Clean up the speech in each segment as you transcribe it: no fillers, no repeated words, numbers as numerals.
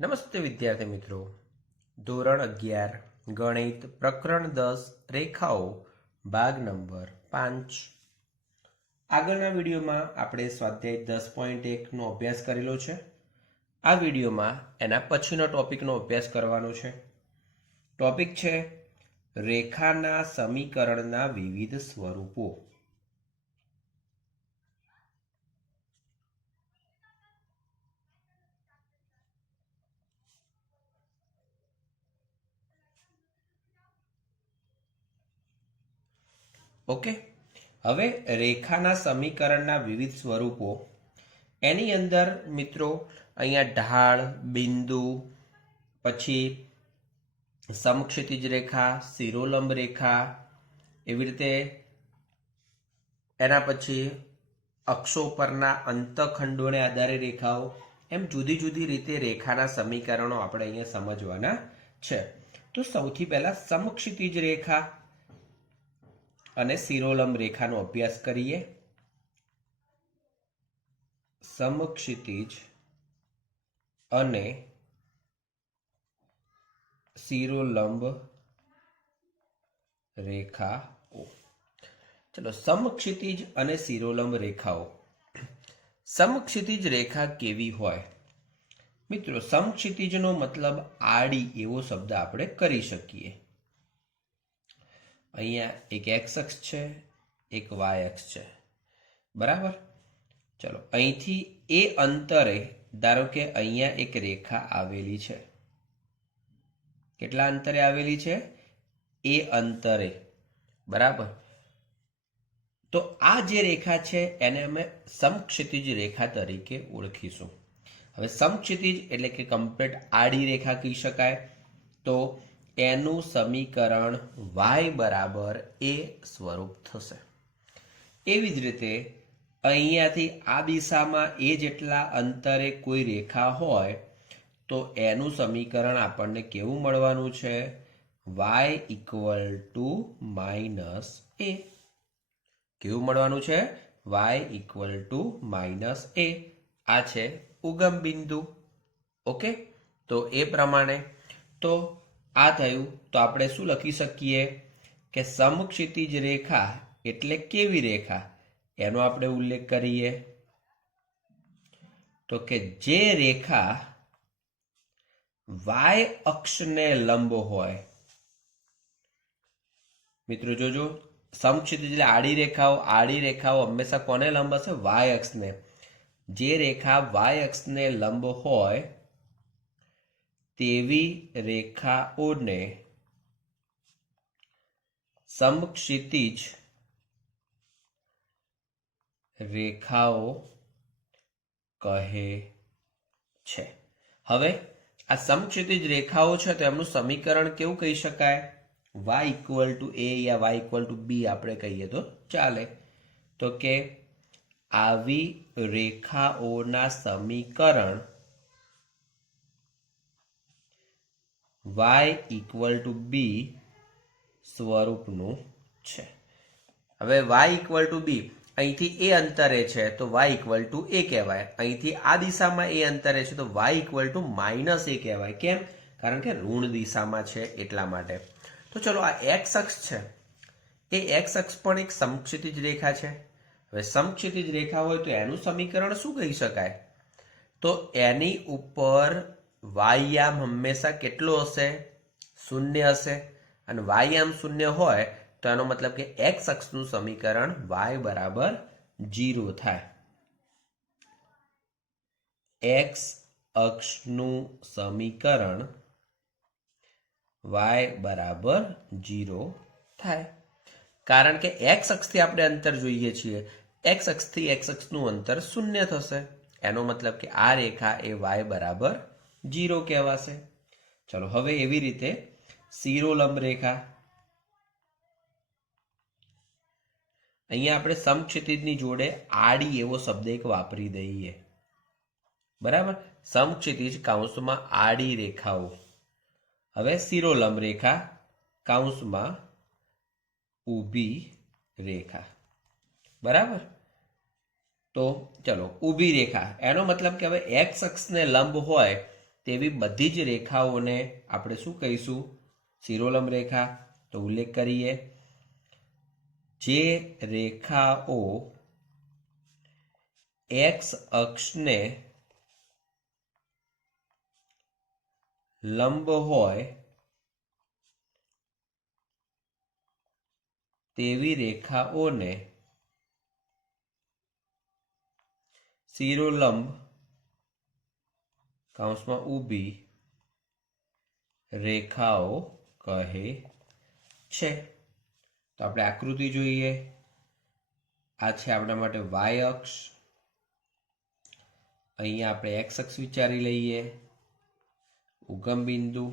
નમસ્તે વિદ્યાર્થી મિત્રો, ધોરણ 11 ગણિત પ્રકરણ 10 રેખાઓ ભાગ નંબર 5. આગળના વિડીયોમાં આપણે સ્વાધ્યાય 10.1નો અભ્યાસ કરેલો છે. આ વિડીયોમાં એના પછીનો ટોપિકનો અભ્યાસ કરવાનો છે. ટોપિક છે રેખાના સમીકરણના વિવિધ સ્વરૂપો. ઓકે, હવે રેખાના સમીકરણના વિવિધ સ્વરૂપો એની અંદર મિત્રો અહીંયા ઢાળ, બિંદુ, પછી સમક્ષિતિજ રેખા, શિરોલંબ રેખા, એવી રીતે એના પછી અક્ષો પરના અંતખંડોને આધારે રેખાઓ, એમ જુદી જુદી રીતે રેખાના સમીકરણો આપણે અહીંયા સમજવાના છે. તો સૌથી પહેલા સમક્ષિતિજ રેખા અને શિરોલંબ રેખાનો અભ્યાસ કરીએ. સમક્ષિતિજ અને શિરોલંબ રેખાઓ. ચલો, સમક્ષિતિજ અને શિરોલંબ રેખાઓ. સમક્ષિતિજ રેખા કેવી હોય? મિત્રો, સમક્ષિતિજનો મતલબ આડી એવો શબ્દ આપણે કરી શકીએ. અહીંયા એક એક્સ અક્ષ છે, એક વાય અક્ષ છે, બરાબર. ચલો, અહીંથી એ અંતરે ધારો કે અહીંયા એક રેખા આવેલી છે. કેટલા અંતરે આવેલી છે? એ અંતરે, બરાબર. તો આ જે રેખા છે એને અમે સમક્ષિતિજ રેખા તરીકે ઓળખીશું. હવે સમક્ષિતિજ એટલે કે કમ્પ્લીટ આડી રેખા કહી શકાય. તો એનું સમીકરણ y બરાબર એ સ્વરૂપ થશે. એવી જ રીતે અહીંયાથી આ દિશામાં એ જેટલા અંતરે કોઈ રેખા હોય તો એનું સમીકરણ આપણને કેવું મળવાનું છે? y ઇક્વલ ટુ માઇનસ એ. કેવું મળવાનું છે? y ઇક્વલ ટુ માઇનસ એ. આ છે ઉગમ બિંદુ. ઓકે, તો એ પ્રમાણે તો આ થયું. તો આપણે શું લખી શકીએ કે સમક્ષિતિજ રેખા એટલે કેવી રેખા એનો આપણે ઉલ્લેખ કરીએ તો કે જે રેખા વાય અક્ષને લંબ હોય. મિત્રો જોજો, સમક્ષિતિજ એટલે આડી રેખાઓ હંમેશા કોને લંબ હશે? વાય અક્ષને. જે રેખા વાય અક્ષને લંબ હોય તેવી રેખાઓને સમક્ષિતિજ રેખાઓ કહે છે. હવે આ સમક્ષિતિજ રેખાઓ છે તો એમનું સમીકરણ કેવું કહી શકાય? y ઇક્વલ ટુ એ યા y ઇક્વલ ટુ બી આપણે કહીએ તો ચાલે. તો કે આવી રેખાઓના સમીકરણ y ઇક્વલ ટુ બી સ્વરૂપનું છે. હવે y ઇક્વલ ટુ બી, અહીંથી એ અંતરે છે તો y ઇક્વલ ટુ એ કહેવાય. અહીંથી આ દિશામાં એ અંતરે છે તો y ઇક્વલ ટુ માઇનસ એ કહેવાય. કેમ? કારણ કે ઋણ દિશામાં છે એટલા માટે. તો ચલો, આ એક્સ અક્ષ છે, એ એક્સ અક્ષ પણ એક સમક્ષિતિજ રેખા છે. હવે સમક્ષિતિજ રેખા હોય તો એનું સમીકરણ શું કહી શકાય? તો એની ઉપર વાયયામ હંમેશા કેટલો હશે? શૂન્ય હશે. અને વાયયામ શૂન્ય હોય તો એનો મતલબ કે એક્સ અક્ષનું સમીકરણ y બરાબર 0 થાય. એક્સ અક્ષનું સમીકરણ y બરાબર 0 થાય. કારણ કે એક્સ અક્ષથી આપણે અંતર જોઈએ છીએ. એક્સ અક્ષથી એક્સ અક્ષનું અંતર શૂન્ય થશે. એનો મતલબ કે આ રેખા એ y બરાબર 0 કહેવાશે. ચલો, હવે એવી રીતે શિરોલંબ રેખા. અહીંયા આપણે સમક્ષિતિજની જોડે આડી એવો શબ્દ એક વાપરી દઈએ, બરાબર. સમક્ષિતિજ કૌંસમાં આડી રેખાઓ. હવે શિરોલંબ રેખા કૌંસમાં ઊભી રેખા, બરાબર. તો ચલો, ઊભી રેખા એનો મતલબ કે હવે એક્સ અક્ષને લંબ હોય તેવી બધી જ રેખાઓને આપણે શું કહીશું? શિરોલંબ રેખા. તો ઉલ્લેખ કરીએ, જે રેખાઓ એક્સ અક્ષને લંબ હોય તેવી રેખાઓને શિરોલંબ કૌંસમાં ઊભી રેખાઓ કહે છે. તો આપણે આકૃતિ જોઈએ. આ છે આપણા માટે વાય અક્ષ. અહીંયા આપણે એક્સ અક્ષ વિચારી લઈએ. ઉગમ બિંદુ,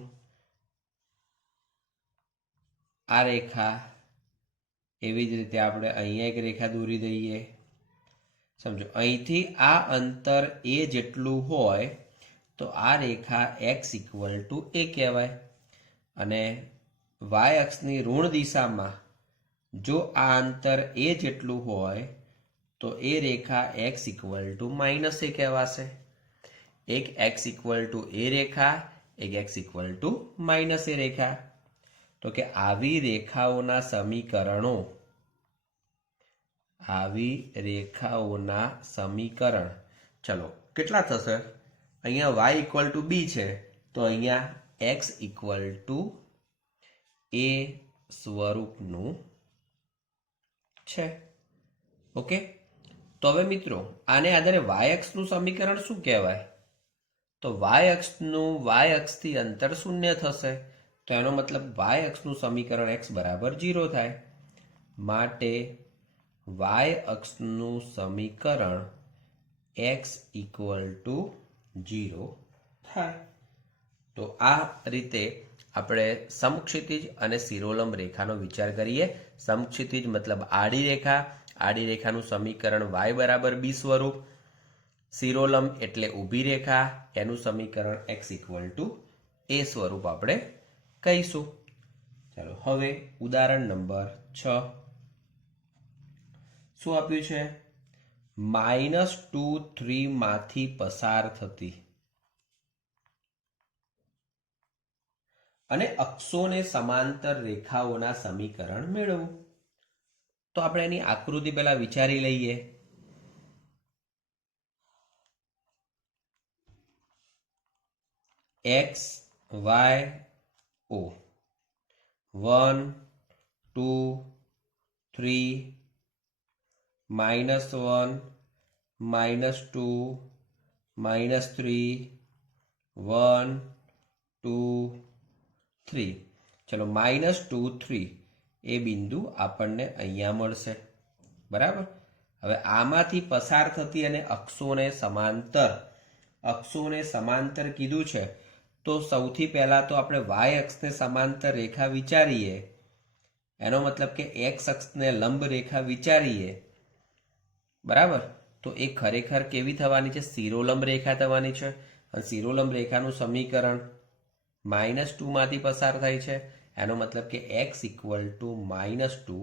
આ રેખા, એવી જ રીતે આપણે અહીંયા એક રેખા દોરી દઈએ. સમજો, અહીંથી આ અંતર એ જેટલું હોય તો આ રેખા એક્સ ઇક્વલ ટુ એ કહેવાય. અને વાય અક્ષની ઋણ દિશામાં જો આ અંતર એ જેટલું હોય તો એ રેખા એક્સ ઇક્વલ ટુ માઇનસ એ કહેવાશે. એક એક્સ ઇક્વલ ટુ એ રેખા, એક એક્સ ઇક્વલ ટુ માઇનસ એ રેખા. તો કે આવી રેખાઓના સમીકરણો, ચલો કેટલા થશે? અહીંયા વાય ઇક્વલ ટુ બી છે તો અહીંયા એક્સ ઇક્વલ ટુ એ સ્વરૂપનું છે. ઓકે, તો હવે મિત્રો આને આધારે વાય અક્ષનું સમીકરણ શું કહેવાય? તો વાય અક્ષનું વાય અક્ષથી અંતર શૂન્ય થશે. તો એનો મતલબ વાય અક્ષનું સમીકરણ એક્સ બરાબર 0 થાય. માટે વાય અક્ષનું સમીકરણ એક્સ ઇક્વલ ટુ 0 થાય. તો આ રીતે આપણે સમક્ષિતિજ અને શિરોલંબ રેખાનો વિચાર કરીએ. સમક્ષિતિજ મતલબ આડી રેખા, આડી રેખાનું સમીકરણ વાય બરાબર બી સ્વરૂપ. શિરોલંબ એટલે ઊભી રેખા, એનું સમીકરણ એક્સ ઇક્વલ ટુ એ સ્વરૂપ આપણે કહીશું. ચાલો હવે ઉદાહરણ નંબર 6. શું આપ્યું છે? -2, 3 માંથી પસાર થતી અને અક્ષોને સમાંતર રેખાઓના સમીકરણ મેળવો. તો આપણે એની આકૃતિ પહેલા વિચારી લઈએ. X y O 1 2 3 -1 -2 -3 1 2 3. ચલો -2 3 એ બિંદુ આપણને અહીંયા મળશે. બરાબર. હવે આમાંથી પસાર થતી અને અક્ષોને સમાંતર કીધું છે. તો સૌથી પહેલા તો આપણે વાય અક્ષને સમાંતર રેખા વિચારીએ. એનો મતલબ કે એક્સ અક્ષને લંબ રેખા વિચારીએ. બરાબર. તો એ ખરેખર કેવી થવાની છે? શિરોલંબ રેખા થવાની છે. અને શિરોલંબ રેખાનું સમીકરણ -2 માંથી પસાર થાય છે. એનો મતલબ કે એક્સ ઇક્વલ ટુ -2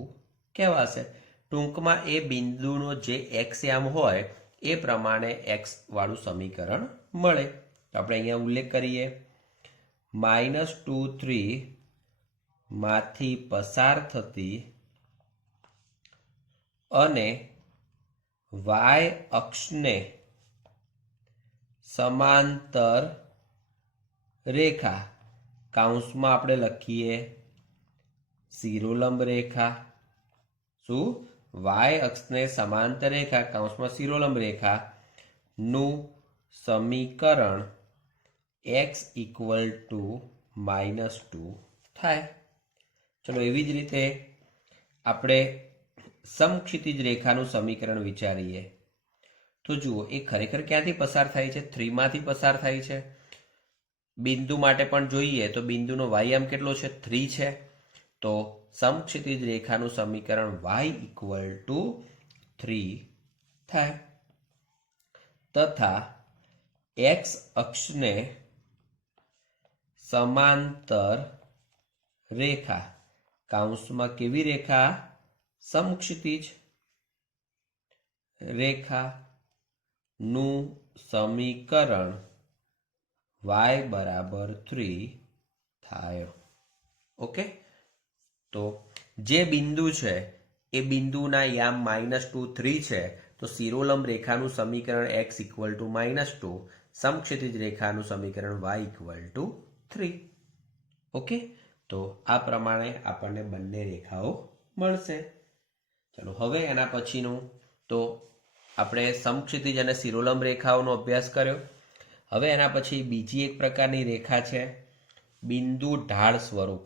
કહેવાશે. ટૂંકમાં એ બિંદુનો જે એક્સ યામ હોય એ પ્રમાણે એક્સ વાળું સમીકરણ મળે. તો આપણે અહીંયા ઉલ્લેખ કરીએ, -2 3 માંથી પસાર થતી અને વાય અક્ષને સમાંતર રેખા, કૌંસમાં આપણે લખીએ શિરોલંબ રેખા. શું? વાય અક્ષને સમાંતર રેખા, કૌંસમાં શિરોલંબ રેખા નું સમીકરણ એક્સ ઇક્વલ ટુ -2 થાય. ચલો એવી જ રીતે આપણે સમક્ષિતિજ રેખાનું સમીકરણ વિચારીએ. તો જુઓ, એ ખરેખર ક્યાંથી પસાર થાય છે? 3 માંથી પસાર થાય છે. બિંદુ માટે પણ જોઈએ તો બિંદુનો વાયામ કેટલો છે? 3 છે. તો સમક્ષિતિજ રેખાનું સમીકરણ વાય ઇક્વલ ટુ 3 થાય. તથા એક્સ અક્ષને સમાંતર રેખા, કૌંસમાં કેવી રેખા? સમક્ષિતિજ રેખા નું સમીકરણ વાય બરાબર 3 થાય. ઓકે, તો જે બિંદુ છે એ બિંદુના યામ -2 3 છે, તો શિરોલંબ રેખાનું સમીકરણ x ઇક્વલ ટુ -2, સમક્ષિતિજ રેખાનું સમીકરણ y ઇક્વલ ટુ 3. ઓકે, તો આ પ્રમાણે આપણને બંને રેખાઓ મળશે. ચલો હવે એના પછીનું, તો આપણે સમક્ષિતિજ અને શિરોલંબ રેખાઓનો અભ્યાસ કર્યો. હવે એના પછી બીજી એક પ્રકારની રેખા છે બિંદુ ઢાળ સ્વરૂપ.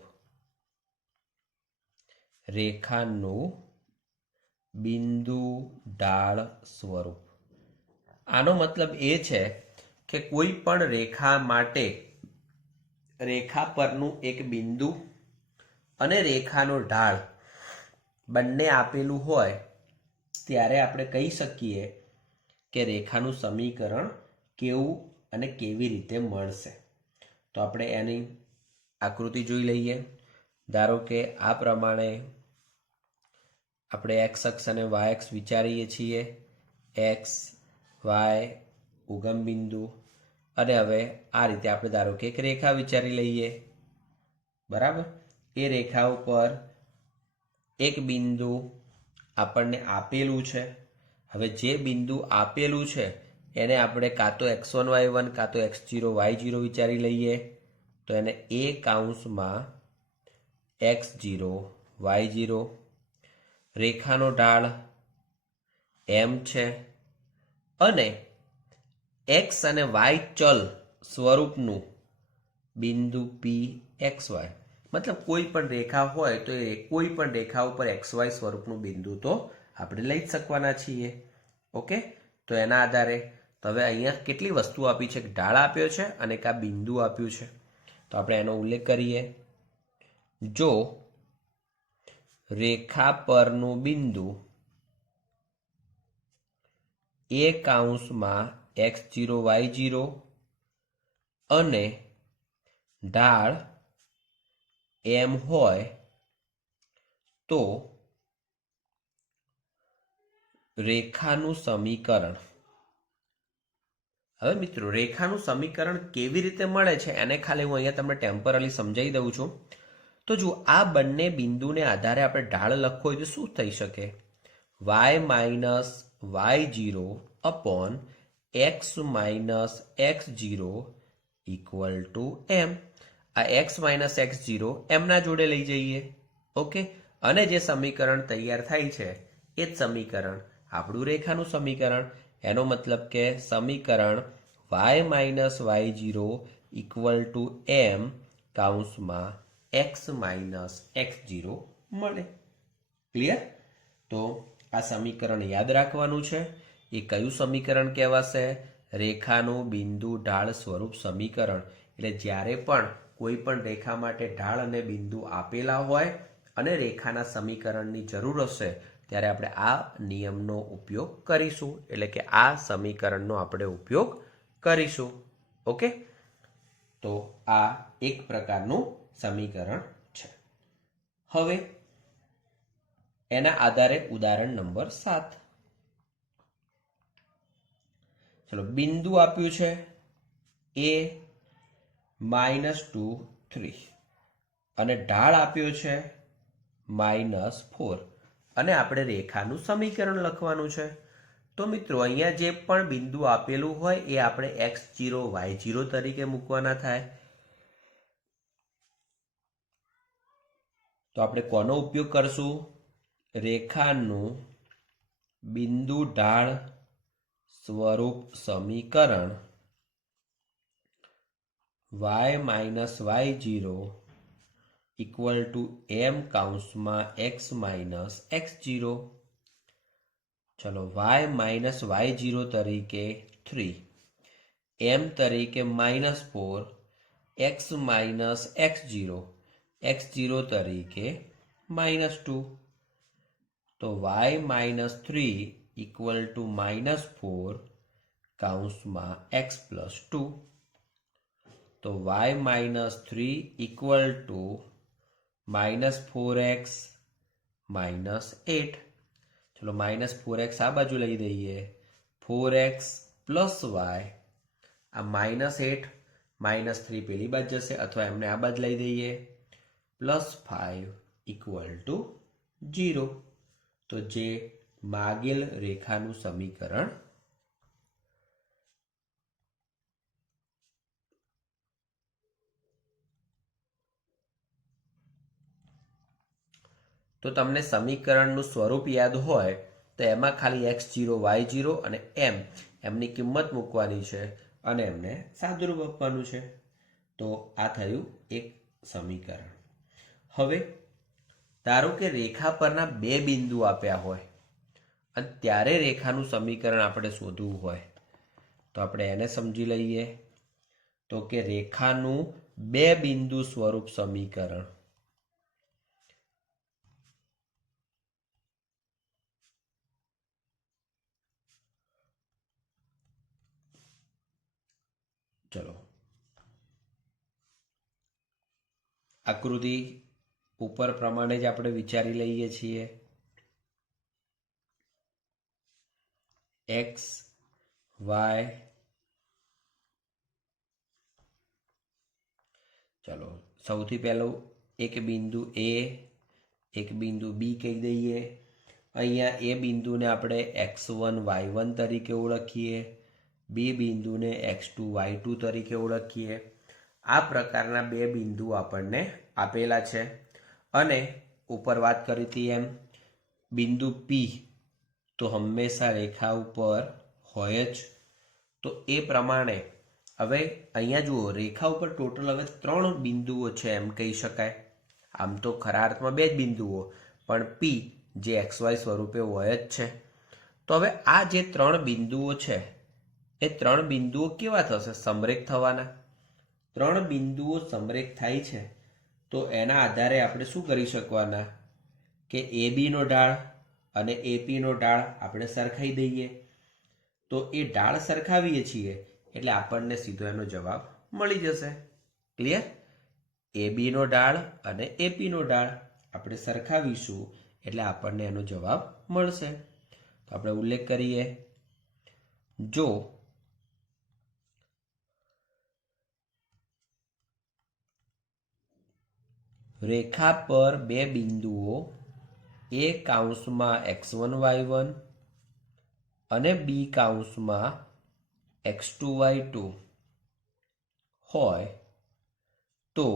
રેખાનું બિંદુ ઢાળ સ્વરૂપ. આનો મતલબ એ છે કે કોઈ પણ રેખા માટે રેખા પરનું એક બિંદુ અને રેખાનો ઢાળ બંને આપેલું હોય ત્યારે આપણે કહી શકીએ કે રેખાનું સમીકરણ કેવું અને કેવી રીતે મળશે. તો આપણે એની આકૃતિ જોઈ લઈએ. ધારો કે આ પ્રમાણે આપણે એક્સ અક્ષ અને વાય અક્ષ વિચારીએ છીએ. એક્સ વાય ઉગમ બિંદુ, અને હવે આ રીતે આપણે ધારો કે એક રેખા વિચારી લઈએ. બરાબર, એ રેખા ઉપર એક બિંદુ આપણને આપેલું છે. હવે જે બિંદુ આપેલું છે એને આપણે કાં તો x1 y1 કાં તો x0 y0 વિચારી લઈએ. તો એને a કૌંસમાં x0 y0, રેખાનો ઢાળ m છે, અને x અને y ચલ સ્વરૂપનું બિંદુ p xy. મતલબ કોઈ પણ રેખા હોય તો એ કોઈ પણ રેખા ઉપર xy સ્વરૂપનું બિંદુ તો આપણે લઈ જ શકવાના છીએ. ઓકે, તો એના આધારે તો હવે અહીંયા કેટલી વસ્તુ આપી છે, ઢાળ આપ્યો છે અને એક આ બિંદુ આપ્યું છે. તો આપણે એનો ઉલ્લેખ કરીએ. જો રેખા પરનું બિંદુ a કૌંસમાં x0 y0 અને ઢાળ m હોય તો રેખાનું સમીકરણ. હવે મિત્રો, રેખાનું સમીકરણ કેવી રીતે મળે છે એને ખાલી હું અહીંયા તમને ટેમ્પરરી સમજાવી દઉં છું. તો જો આ બંને બિંદુને આધારે આપણે ઢાળ લખવો હોય તો શું થઈ શકે? y minus y0 upon x minus x0 equal to m. આ x માઇનસ x0 એમના જોડે લઈ જઈએ. ઓકે, અને જે સમીકરણ તૈયાર થાય છે એ જ સમીકરણ આપણું રેખાનું સમીકરણ. એનો મતલબ કે સમીકરણ y minus y0 equal to m કૌંસમાં x માઇનસ x0 મળે. ક્લિયર? તો આ સમીકરણ યાદ રાખવાનું છે. એ કયું સમીકરણ કહેવાશે? રેખાનું બિંદુ ઢાળ સ્વરૂપ સમીકરણ. એટલે જ્યારે પણ કોઈ પણ રેખા માટે ઢાળ અને બિંદુ આપેલા હોય અને રેખાના સમીકરણની જરૂર હશે ત્યારે આપણે આ નિયમનો ઉપયોગ કરીશું. એટલે કે આ સમીકરણનો આપણે ઉપયોગ કરીશું. ઓકે, તો આ એક પ્રકારનું સમીકરણ છે. હવે એના આધારે ઉદાહરણ નંબર 7. ચલો, બિંદુ આપ્યું છે a -2 3 અને ઢાળ આપ્યો છે -4, અને આપણે રેખાનું સમીકરણ લખવાનું છે. તો મિત્રો, અહીંયા જે પણ બિંદુ આપેલું હોય એ આપણે x0 y0 તરીકે મૂકવાના થાય. તો આપણે કોનો ઉપયોગ કરશું? રેખાનું બિંદુ ઢાળ સ્વરૂપ સમીકરણ y minus y0 equal to m કૌંસમાં x માઇનસ x0. ચલો, y માઇનસ y0 તરીકે 3, m તરીકે -4, x માઇનસ x0 તરીકે -2. તો y માઇનસ 3 ઇક્વલ ટુ -4 કૌંસમાં x પ્લસ 2. તો y minus 3 equal to -4x minus 8. ચલો, -4x આ બાજુ લઈ દઈએ. 4x પ્લસ y, આ -8 -3 પેલી બાજુ જશે અથવા એમને આ બાજુ લઈ દઈએ +5 = 0. તો જે માગેલ રેખાનું સમીકરણ તો તમને સમીકરણનું સ્વરૂપ યાદ હોય તો એમાં ખાલી x0 y0 અને એમની કિંમત મૂકવાની છે અને એમને સાદુરૂપ આપવાનું છે. તો આ થયું એક સમીકરણ. હવે ધારો કે રેખા પરના બે બિંદુ આપ્યા હોય અને ત્યારે રેખાનું સમીકરણ આપણે શોધવું હોય તો આપણે એને સમજી લઈએ. તો કે રેખાનું બે બિંદુ સ્વરૂપ સમીકરણ. ચલો આકૃતિ ઉપર પ્રમાણે જ આપણે વિચારી લઈએ છીએ. x y ચલો સૌથી પહેલું એક બિંદુ A એક બિંદુ B કહી દઈએ. અહીંયા એ બિંદુને આપણે x1 y1 તરીકે ઓળખીએ, બી બિંદુને x2 y2 તરીકે ઓળખીએ. આ પ્રકારના બે બિંદુ આપણને આપેલા છે અને ઉપર વાત કરી હતી એમ બિંદુ P તો હંમેશા રેખા ઉપર હોય જ. તો એ પ્રમાણે હવે અહીંયા જુઓ રેખા ઉપર ટોટલ હવે 3 બિંદુઓ છે એમ કહી શકાય. આમ તો ખરા અર્થમાં બે જ બિંદુઓ પણ P જે XY સ્વરૂપે હોય જ છે. તો હવે આ જે 3 બિંદુઓ છે એ 3 બિંદુઓ કેવા થશે? સમરેખ થવાના. 3 બિંદુઓ સમરેખ થાય છે તો એના આધારે આપણે શું કરી શકવાના કે AB નો ઢાળ અને AP નો ઢાળ આપણે સરખાઈ દઈએ. તો એ ઢાળ સરખાવીએ છીએ એટલે આપણને સીધો એનો જવાબ મળી જશે. ક્લિયર? AB નો ઢાળ અને AP નો ઢાળ આપણે સરખાવીશું એટલે આપણને એનો જવાબ મળશે. તો આપણે ઉલ્લેખ કરીએ, જો રેખા પર બે બિંદુઓ A કૌંસમાં x1 y1 અને B કૌંસમાં x2 y2 હોય તો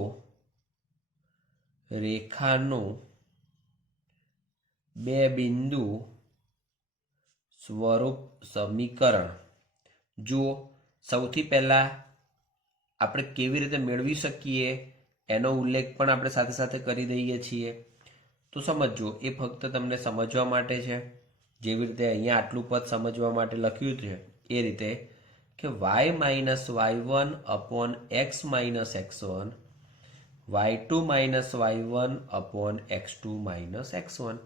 રેખાનું બે બિંદુ સ્વરૂપ સમીકરણ. જુઓ સૌથી પહેલા આપણે કેવી રીતે મેળવી શકીએ એનો ઉલ્લેખ પણ આપણે સાથે સાથે કરી દઈએ છીએ. તો સમજો, એ ફક્ત તમને સમજવા માટે છે. જેવી રીતે અહીંયા આટલું પદ સમજવા માટે લખ્યું છે એ રીતે કે y - y1 upon x - x1 y2 - y1 upon x2 - x1.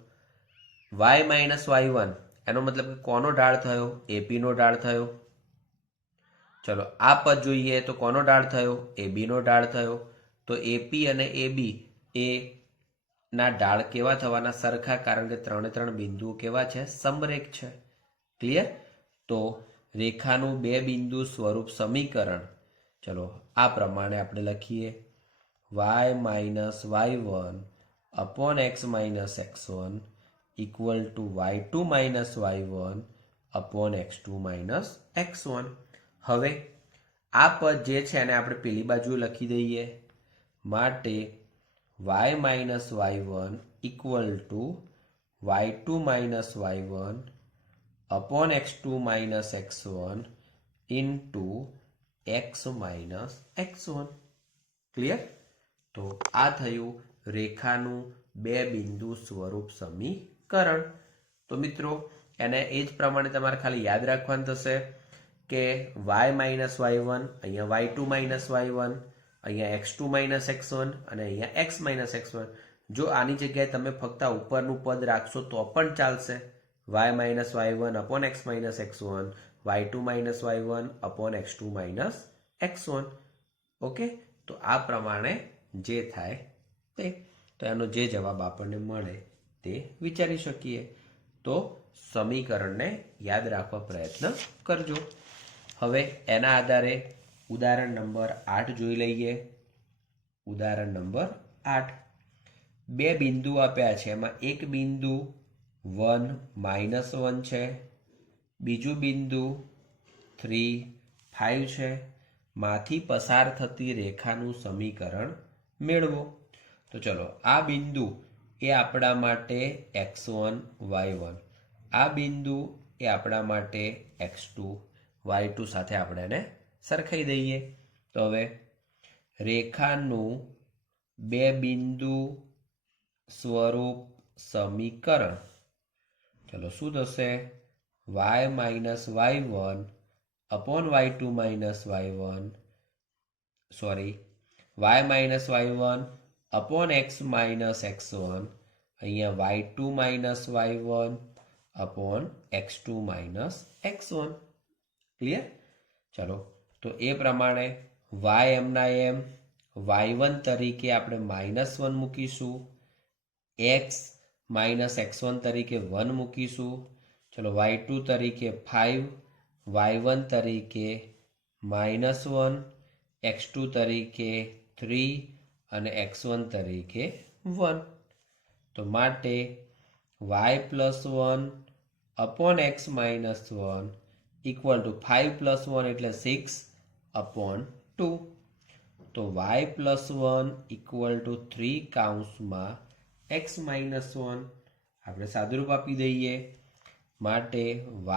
y - y1 એનો મતલબ કે કોનો ઢાળ થયો? AP નો ઢાળ થયો. ચલો આ પદ જોઈએ તો કોનો ઢાળ થયો? AB નો ઢાળ થયો. તો AP અને AB એ ના ઢાળ કેવા થવાના? સરખા, કારણ કે 3 બિંદુઓ કેવા છે? સમરેખ છે. ક્લિયર? તો રેખાનું બે બિંદુ સ્વરૂપ સમીકરણ ચલો આ પ્રમાણે આપણે લખીએ, y - y1 upon x - x1 equal to y2 - y1 upon x2 - x1. હવે આ પદ જે છે એને આપણે પેલી બાજુ લખી દઈએ. માટે y - y1 equal to y2 - y1 upon x2 - x1 into x - x1. Clear? તો આ થયું રેખાનું બે બિંદુ સ્વરૂપ સમીકરણ. તો મિત્રો એને એ જ પ્રમાણે તમારે ખાલી યાદ રાખવાનું થશે કે y - y1 અહીંયા y2 - y1 અહીંયા x2 - x1 અને અહીંયા x - x1. જો આની જગ્યાએ તમે ફક્ત ઉપરનું પદ રાખશો તો પણ ચાલશે. y - y1 upon x - x1 y2 - y1 upon x2 - x1. Okay, તો આ પ્રમાણે જે થાય તે, તો એનો જે જવાબ આપણને મળે તે વિચારી શકીએ. તો સમીકરણને યાદ રાખવા પ્રયત્ન કરજો. હવે એના આધારે ઉદાહરણ નંબર 8 જોઈ લઈએ. ઉદાહરણ નંબર 8, બે બિંદુ આપ્યા છે. એમાં એક બિંદુ 1 -1 છે, બીજું બિંદુ 3 5 છે. માંથી પસાર થતી રેખાનું સમીકરણ મેળવો. તો ચલો, આ બિંદુ એ આપણા માટે x1 y1, આ બિંદુ એ આપણા માટે x2 y2 સાથે આપણે એને સરખાઈ દઈએ. તો હવે રેખાનું બે બિંદુ સ્વરૂપ સમીકરણ, ચલો શું થશે? y y1 upon y2 y1, sorry, y y1 upon x x1, અહીંયા y2 y1 upon x2 x1. Clear? ચલો, તો એ પ્રમાણે y એમના એમ y1 તરીકે આપણે -1 મૂકીશું, x x1 તરીકે 1 મૂકીશું. ચલો, y2 તરીકે 5, y1 તરીકે -1, x2 તરીકે 3 અને x1 તરીકે 1. તો માટે y +1 upon x -1 equal to 5 + 1 એટલે 6 upon 2. તો y +1 ઇક્વલ ટુ 3 કૌંસમાં x -1 આપણે સાદુરૂપ આપી દઈએ. માટે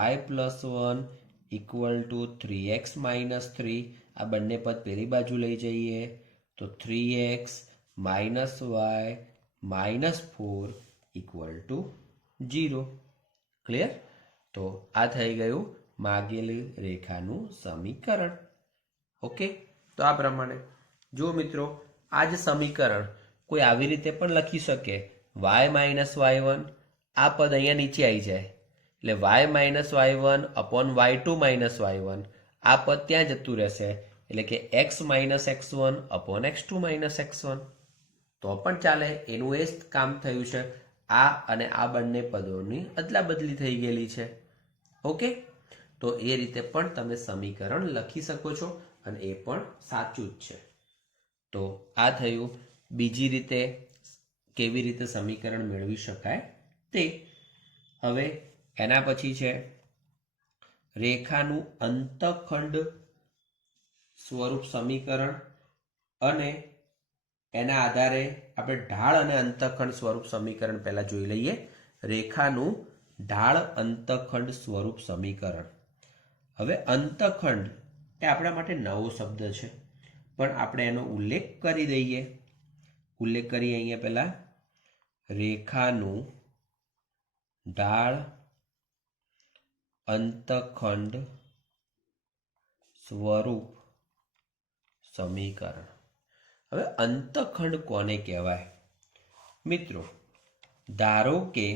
y +1 ઇક્વલ ટુ 3x -3, આ બંને પદ પેલી બાજુ લઈ જઈએ તો 3x y -4 equal to 0. Clear? તો આ થઈ ગયું માગેલી રેખાનું સમીકરણ. ઓકે, તો આ પ્રમાણે જો મિત્રો, આ જ સમીકરણ કોઈ આવી રીતે પણ લખી શકે, y y1, આ પદ અહીંયા નીચે આવી જાય એટલે y y1 upon y2 y1, આ પદ ત્યાં જતું રહેશે એટલે કે x x1 upon x2 x1. તો પણ ચાલે, એનું એ જ કામ થયું છે. આ અને આ બંને પદોની અદલા બદલી થઈ ગયેલી છે. ઓકે, તો એ રીતે પણ તમે સમીકરણ લખી શકો છો અને એ પણ સાચું જ છે. તો આ થયું બીજી રીતે કેવી રીતે સમીકરણ મેળવી શકાય તે. હવે એના પછી છે રેખાનું અંતખંડ સ્વરૂપ સમીકરણ, અને એના આધારે આપણે ઢાળ અને અંતખંડ સ્વરૂપ સમીકરણ પહેલા જોઈ લઈએ. રેખાનું ઢાળ અંતખંડ સ્વરૂપ સમીકરણ. હવે અંતખંડ એ આપણા માટે નવો શબ્દ છે, પણ આપણે એનો ઉલ્લેખ કરી દઈએ. ઉલ્લેખ કરીએ અહીંયા પહેલા, રેખાનું ઢાળ અંતખંડ સ્વરૂપ સમીકરણ. હવે અંતખંડ કોને કહેવાય? મિત્રો, ધારો કે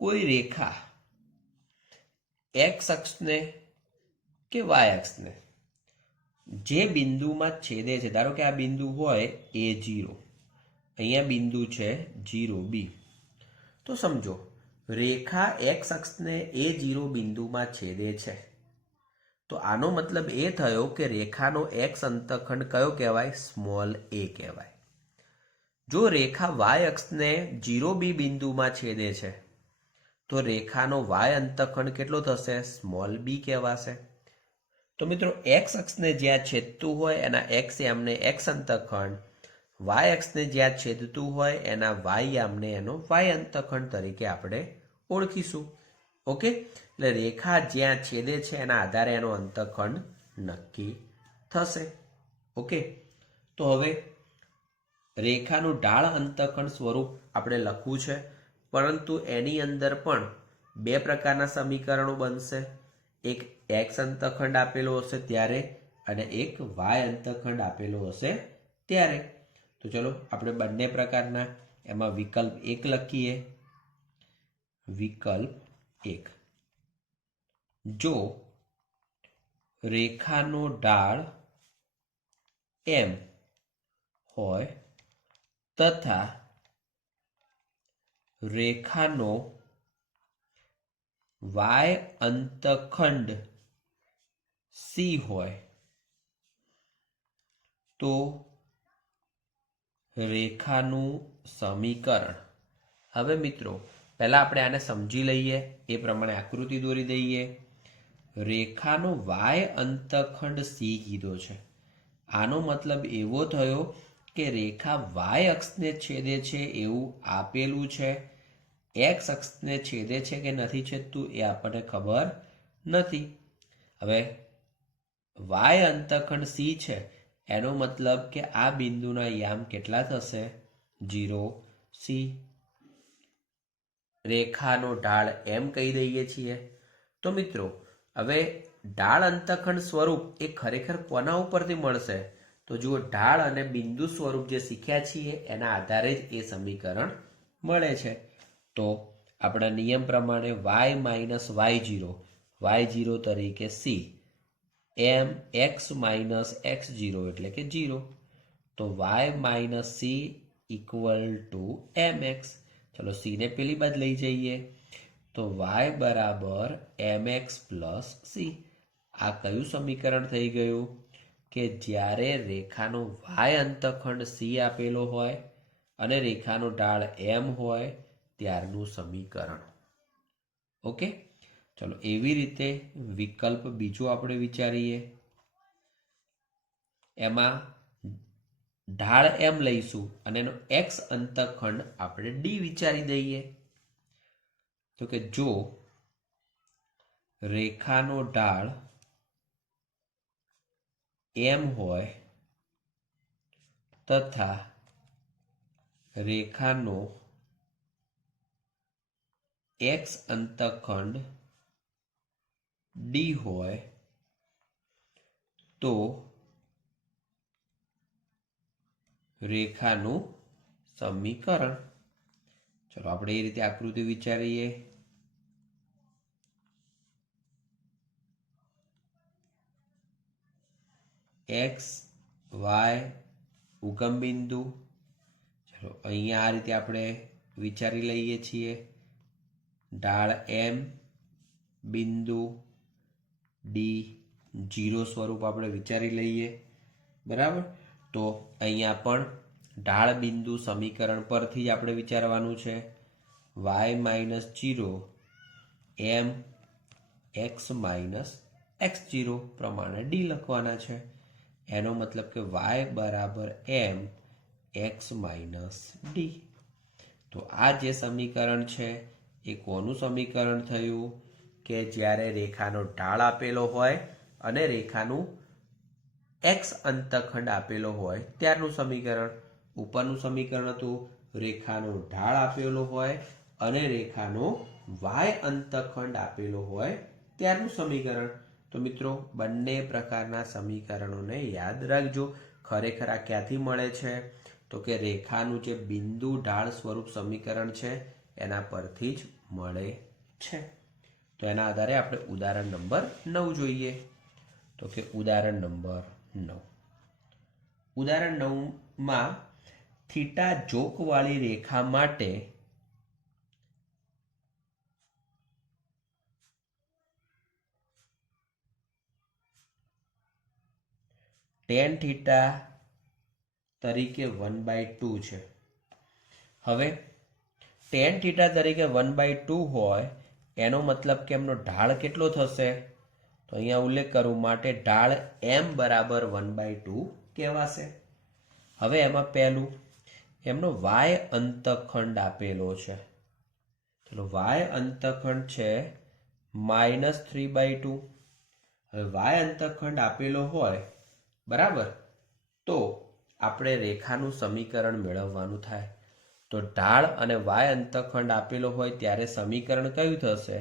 કોઈ રેખા x અક્ષને કે y અક્ષને જે બિંદુમાં છેદે છે, ધારો કે આ બિંદુ હોય A0, અહીંયા બિંદુ છે 0B. તો સમજો, રેખા x અક્ષને A0 બિંદુમાં છેદે છે. તો આનો મતલબ એ થયો કે રેખાનો x અંતખંડ કયો કહેવાય? સ્મોલ a કહેવાય. જો રેખા y અક્ષને 0B બિંદુમાં છેદે છે તો રેખાનો y અંતખંડ કેટલો થશે? સ્મોલ b કહેવાશે. તો મિત્રો, x અક્ષને જ્યાં છેદતું હોય એના x યામને x અંતખંડ, y અક્ષને જ્યાં છેદતું હોય એના y યામને એનો y અંતખંડ તરીકે આપણે ઓળખીશું. ઓકે, એટલે રેખા જ્યાં છેદે છે એના આધારે એનો અંતખંડ નક્કી થશે. ઓકે, તો હવે રેખાનું ઢાળ અંતખંડ સ્વરૂપ આપણે લખવું છે, પરંતુ એની અંદર પણ બે પ્રકારના સમીકરણો બનશે. એક x અંતખંડ આપેલો હશે ત્યારે અને એક y અંતખંડ આપેલો હશે ત્યારે. તો ચલો આપણે બંને પ્રકારના એમાં વિકલ્પ 1 લખીએ. વિકલ્પ 1, જો રેખાનો ઢાળ m હોય તથા રેખાનો y અંતખંડ c હોય તો રેખાનું સમીકરણ. હવે મિત્રો પહેલા આપણે આને સમજી લઈએ, એ પ્રમાણે આકૃતિ દોરી દઈએ. રેખાનો વાય અંતખંડ સી કીધો છે. આનો મતલબ એવો થયો કે રેખા વાય અક્ષને છેદે છે એવું આપેલું છે. એક્સ અક્ષને છેદે છે કે નથી છેદતું એ આપણને ખબર નથી. હવે વાય અંતખંડ સી છે, એનો મતલબ કે આ બિંદુના યામ કેટલા થશે? 0 સી. રેખાનો ઢાળ એમ કહી દઈએ છીએ. તો મિત્રો હવે ઢાળ અંતખંડ સ્વરૂપ એ ખરેખર કોના ઉપરથી મળશે? તો જુઓ, ઢાળ અને બિંદુ સ્વરૂપ જે શીખ્યા છીએ એના આધારે જ એ સમીકરણ મળે છે. તો આપણા નિયમ પ્રમાણે વાય માઇનસ y0 તરીકે C M x minus x0 એટલે કે 0. તો y minus c equal to m x. ચલો સીને પેલી બાદ લઈ જઈએ તો વાય બરાબર એમ એક્સ પ્લસ સી. આ કયું સમીકરણ થઈ ગયું? કે જ્યારે રેખાનો વાય અંતખંડ સી આપેલો હોય અને રેખાનો ઢાળ એમ હોય ત્યારનું સમીકરણ. ઓકે, ચલો એવી રીતે વિકલ્પ બીજો આપણે વિચારીએ. એમાં ઢાળ એમ લઈશું અને એનો એક્સ અંતખંડ આપણે ડી વિચારી દઈએ. તો કે જો રેખાનો ઢાળ એમ હોય તથા રેખાનો એક્સ અંતખંડ ડી હોય તો રેખાનું સમીકરણ. ચલો આપણે એ રીતે આકૃતિ વિચારીએ. એક્સ વાય ઉગમ બિંદુ. ચલો અહીંયા આ રીતે આપણે વિચારી લઈએ છીએ. ઢાળ એમ, બિંદુ ડી, 0 સ્વરૂપ આપણે વિચારી લઈએ. બરાબર. તો અહીંયા પણ ઢાળ બિંદુ સમીકરણ પરથી જ આપણે વિચારવાનું છે. વાય માઇનસ 0 એમ એક્સ માઇનસ x0 પ્રમાણે ડી લખવાના છે. એનો મતલબ કે વાય બરાબર એમ એક્સ માઇનસ ડી. તો આ જે સમીકરણ છે એ કોનું સમીકરણ થયું? કે જ્યારે રેખાનો ઢાળ આપેલો હોય અને રેખાનું એક્સ અંતખંડ આપેલો હોય ત્યારનું સમીકરણ. ઉપરનું સમીકરણ હતું રેખાનો ઢાળ આપેલો હોય અને રેખાનો વાય અંતખંડ આપેલો હોય ત્યારનું સમીકરણ. તો મિત્રો બંને પ્રકારના સમીકરણોને યાદ રાખજો. ખરેખર આ ક્યાંથી મળે છે? તો કે રેખાનું જે બિંદુ ઢાળ સ્વરૂપ સમીકરણ છે એના પરથી જ મળે છે. તો એના આધારે આપણે ઉદાહરણ નંબર 9 જોઈએ. તો કે ઉદાહરણ નંબર 9. ઉદાહરણ 9માં થીટા જોકવાળી રેખા માટે tan થીટા તરીકે 1/2 છે. હવે tan થીટા તરીકે 1/2 હોય એનો મતલબ કે એમનો ઢાળ કેટલો થશે? તો અહીંયા ઉલ્લેખ કરું માટે ઢાળ m બરાબર 1/2 કહેવાશે. હવે એમાં પહેલું એમનો વાય અંતખંડ આપેલો છે. ચલો વાય અંતખંડ છે -3/2. હવે વાય અંતખંડ આપેલો હોય બરાબર, તો આપણે રેખાનું સમીકરણ મેળવવાનું થાય. તો ઢાળ અને વાય અંતખંડ આપેલો હોય ત્યારે સમીકરણ કયું થશે?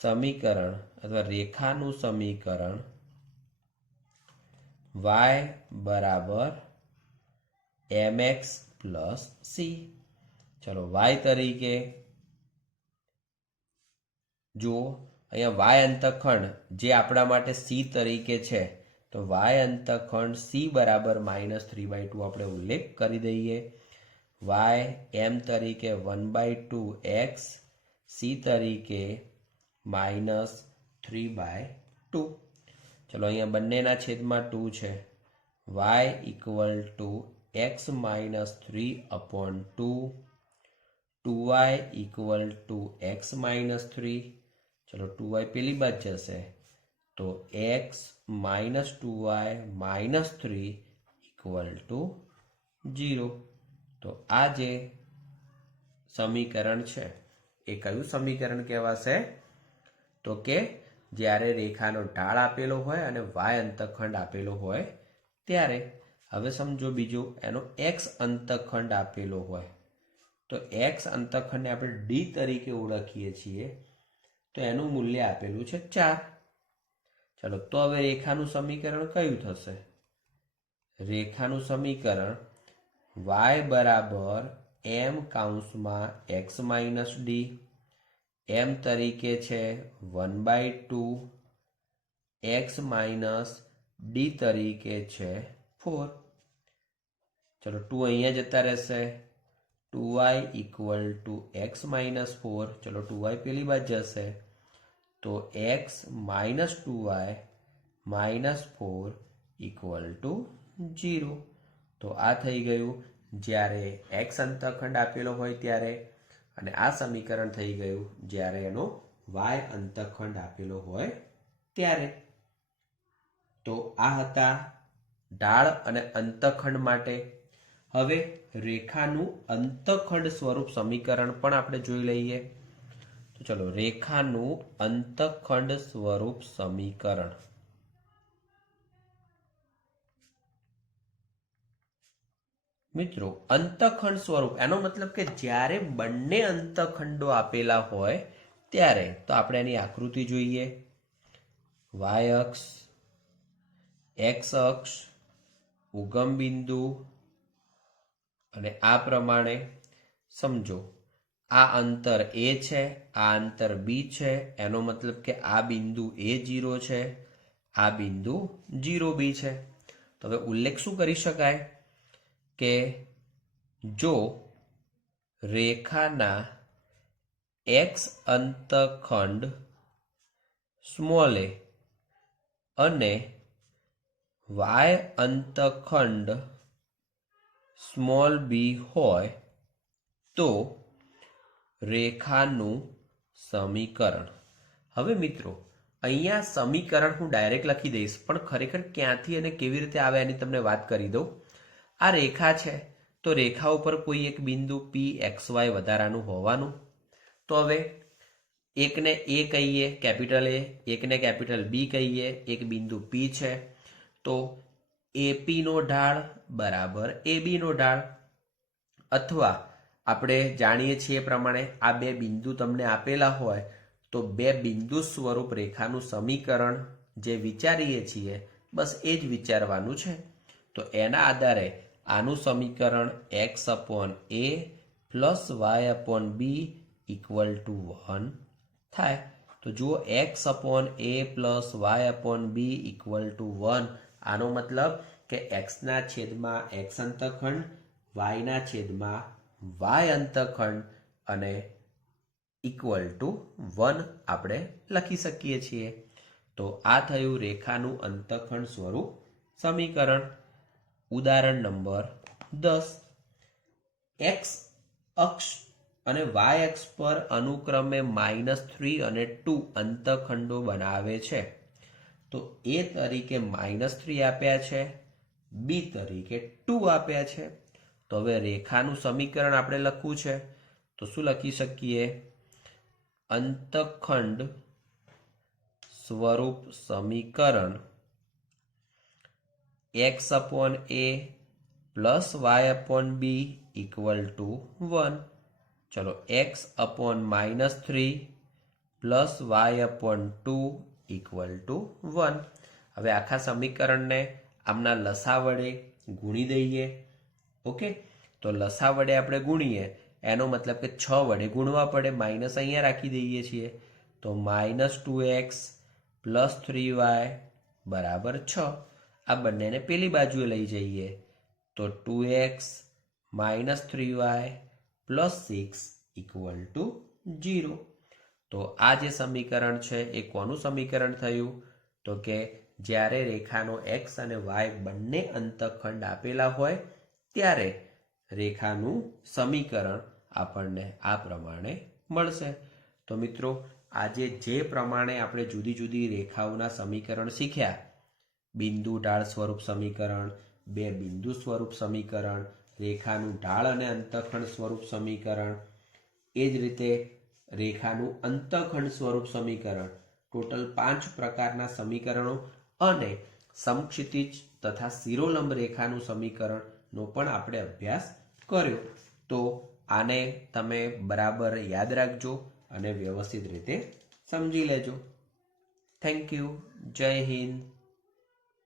સમીકરણ અથવા રેખાનું સમીકરણ y બરાબર mx પ્લસ સી. ચલો y તરીકે જુઓ, અહીંયા વાય અંતખંડ જે આપણા માટે સી તરીકે છે, તો વાય અંતખંડ સી બરાબર -3/2 આપણે ઉલ્લેખ કરી દઈએ. વાય એમ તરીકે 1/2 એક્સ, સી તરીકે -3/2. ચલો અહીંયા બંનેના છેદમાં 2 છે. y equal two x minus 3 upon 2, 2y equal to x minus 3, ચલો 2y પેલી બાદ જશે તો x minus 2y minus 3 equal to 0. તો આ જે સમીકરણ છે એ કયું સમીકરણ કહેવાશે? તો કે જ્યારે રેખાનો ઢાળ આપેલો હોય અને y અંતખંડ આપેલો હોય ત્યારે. હવે સમજો બીજું, એનો x અંતખંડ આપેલો હોય તો x અંતખંડને આપણે d તરીકે ઓળખીએ છીએ, તો એનું મૂલ્ય આપેલું છે 4. ચલો તો હવે રેખાનું સમીકરણ કયું થશે? રેખાનું સમીકરણ y બરાબર m કૌંસમાં x માઇનસ d, m તરીકે છે 1/2, x માઇનસ d તરીકે છે 4. ચલો 2 અહીંયા જતા રહેશે, 2y equal to x minus 4, ચલો 2y પેલી બાદ જશે તો x minus 2y minus 4 equal to 0. તો આ થઈ ગયું જ્યારે x અંતખંડ આપેલો હોય ત્યારે, અને આ સમીકરણ થઈ ગયું જ્યારે એનો y અંતખંડ આપેલો હોય ત્યારે. તો આ હતા ઢાળ અને અંતખંડ માટે. હવે રેખાનું અંતખંડ સ્વરૂપ સમીકરણ પણ આપણે જોઈ લઈએ. તો ચલો રેખાનું અંતખંડ સ્વરૂપ સમીકરણ. મિત્રો અંતખંડ સ્વરૂપ એનો મતલબ કે જ્યારે બંને અંતખંડો આપેલા હોય ત્યારે. તો આપણે એની આકૃતિ જોઈએ. y અક્ષ, x અક્ષ, ઉગમ બિંદુ અને આ પ્રમાણે સમજો આ અંતર a છે, આ અંતર b છે, એનો મતલબ કે આ બિંદુ a0 છે, આ બિંદુ 0b છે. તો હવે ઉલ્લેખ શું કરી શકાય કે જો રેખાના x અંતખંડ સ્મોલ a અને y અંતખંડ સ્મોલ b હોય તો રેખાનું સમીકરણ. હવે મિત્રો અહીંયા સમીકરણ હું ડાયરેક્ટ લખી દઈશ, પણ ખરેખર ક્યાંથી અને કેવી રીતે આવે એની તમને વાત કરી દઉં. આ રેખા છે તો રેખા ઉપર કોઈ એક બિંદુ p(xy) વધારાનું હોવાનું. તો હવે એકને a કહીએ કેપિટલ A, એકને કેપિટલ B કહીએ, એક બિંદુ p છે તો AP નો ઢાળ બરાબર AB નો ઢાળ. અથવા આપણે જાણીએ છીએ પ્રમાણે આ બે બિંદુ તમને આપેલા હોય તો બે બિંદુ સ્વરૂપ રેખાનું સમીકરણ જે વિચારીએ છીએ બસ એ જ વિચારવાનું છે. તો એના આધારે આનું સમીકરણ x/a plus y/b equal to 1 થાય. તો જુઓ x/a plus y/b equal to 1, આનો મતલબ કે x ના છેદમાં x અંતખંડ, y ના છેદમાં y અંતખંડ અને ઇક્વલ ટુ 1 આપણે લખી શકીએ છીએ. તો આ થયું રેખાનું અંતખંડ સ્વરૂપ સમીકરણ. ઉદાહરણ નંબર 10. x અક્ષ અને y અક્ષ પર અનુક્રમે -3 અને 2 અંતખંડો બનાવે છે. તો a તરીકે -3 આપ્યા છે, b તરીકે 2 આપ્યા છે. તો હવે રેખાનું સમીકરણ આપણે લખવું છે તો શું લખી શકીએ? અંતખંડ સ્વરૂપ સમીકરણ x/a plus y/b equal to 1. ચલો x/-3 plus y/2 equal to 1. હવે આખા સમીકરણને આમના લસા વડે ગુણી દઈએ. ઓકે, તો લસા વડે આપણે ગુણીએ એનો મતલબ કે 6 વડે ગુણવા પડે, માઇનસ અહીંયા રાખી દઈએ છીએ. તો -2x પ્લસ 3y બરાબર 6. આ બંનેને પેલી બાજુએ લઈ જઈએ તો 2x minus 3y plus 6 equal to 0. તો આ જે સમીકરણ છે એ કોનું સમીકરણ થયું? તો કે જ્યારે રેખાનો એક્સ અને વાય બંને અંતખંડ આપેલા હોય ત્યારે રેખાનું સમીકરણ આપણને આ પ્રમાણે મળશે. તો મિત્રો, આજે જે પ્રમાણે આપણે જુદી જુદી રેખાઓના સમીકરણ શીખ્યા, બિંદુ ઢાળ સ્વરૂપ સમીકરણ, બે બિંદુ સ્વરૂપ સમીકરણ, રેખાનું ઢાળ અને અંતખંડ સ્વરૂપ સમીકરણ, એ જ રીતે રેખાનું અંતખંડ સ્વરૂપ સમીકરણ, ટોટલ 5 પ્રકારના સમીકરણો અને સમક્ષિતિજ તથા શિરોલંબ રેખાનું સમીકરણનો પણ આપણે અભ્યાસ કર્યો. તો આને તમે બરાબર યાદ રાખજો અને વ્યવસ્થિત રીતે સમજી લેજો. Thank you. જય હિન્દ.